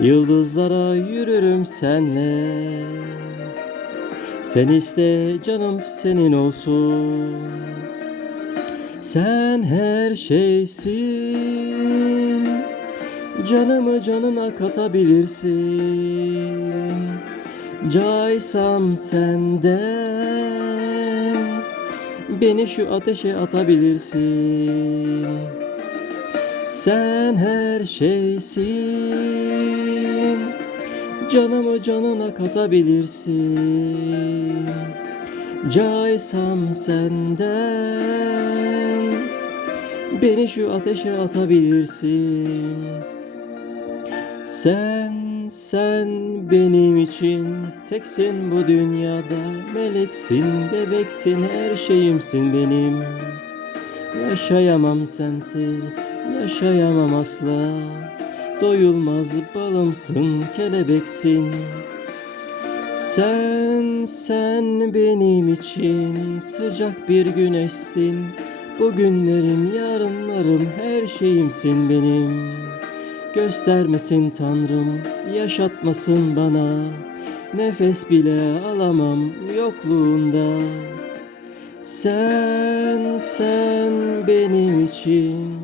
Yıldızlara yürürüm senle. Sen iste canım senin olsun. Sen her şeysin. Canımı canına katabilirsin. Caysam senden Beni şu ateşe atabilirsin. Sen her şeysin Canımı canına katabilirsin. Caysam senden Beni şu ateşe atabilirsin. Sen, sen benim için Teksin bu dünyada Meleksin, bebeksin, her şeyimsin benim. Yaşayamam sensiz, yaşayamam asla Doyulmaz balımsın, kelebeksin. Sen, sen benim için sıcak bir güneşsin. Bugünlerim, yarınlarım, her şeyimsin benim. Göstermesin Tanrım, yaşatmasın bana. Nefes bile alamam yokluğunda. Sen, sen benim için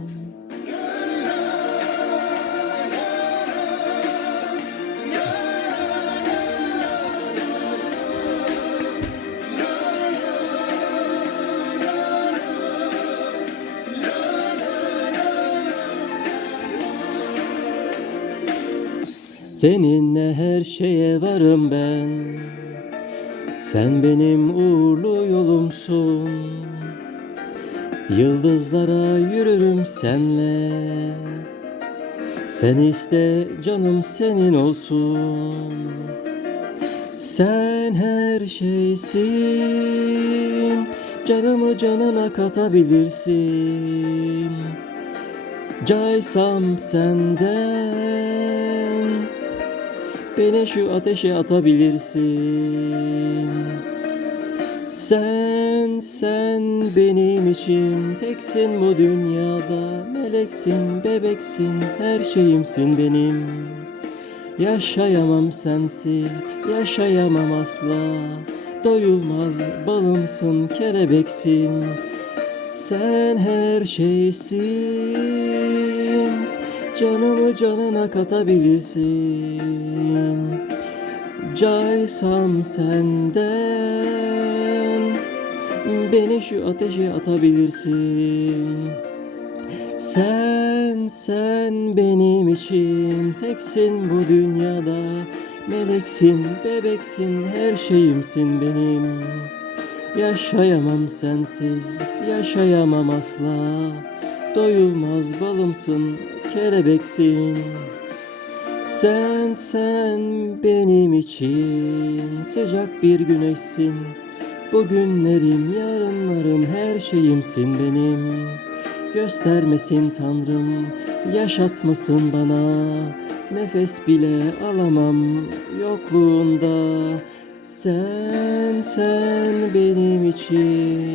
Seninle her şeye varım ben. Sen benim uğurlu yolumsun. Yıldızlara yürürüm senle. Sen iste canım senin olsun. Sen her şeysin. Canımı canına katabilirsin. Caysam senden Beni şu ateşe atabilirsin. Sen, sen benim için Teksin bu dünyada. Meleksin, bebeksin, her şeyimsin benim. Yaşayamam sensiz, yaşayamam asla. Doyulmaz balımsın, kelebeksin Sen her şeysin Canımı canına katabilirsin. Caysam senden Beni şu ateşe atabilirsin. Sen, sen benim için Teksin bu dünyada. Meleksin, bebeksin, her şeyimsin benim. Yaşayamam sensiz, yaşayamam asla. Doyulmaz balımsın, kelebeksin Sen, sen benim için Sıcak bir güneşsin. Bugünlerim, yarınlarım, her şeyimsin benim. Göstermesin Tanrım, yaşatmasın bana. Nefes bile alamam yokluğunda. Sen, sen benim için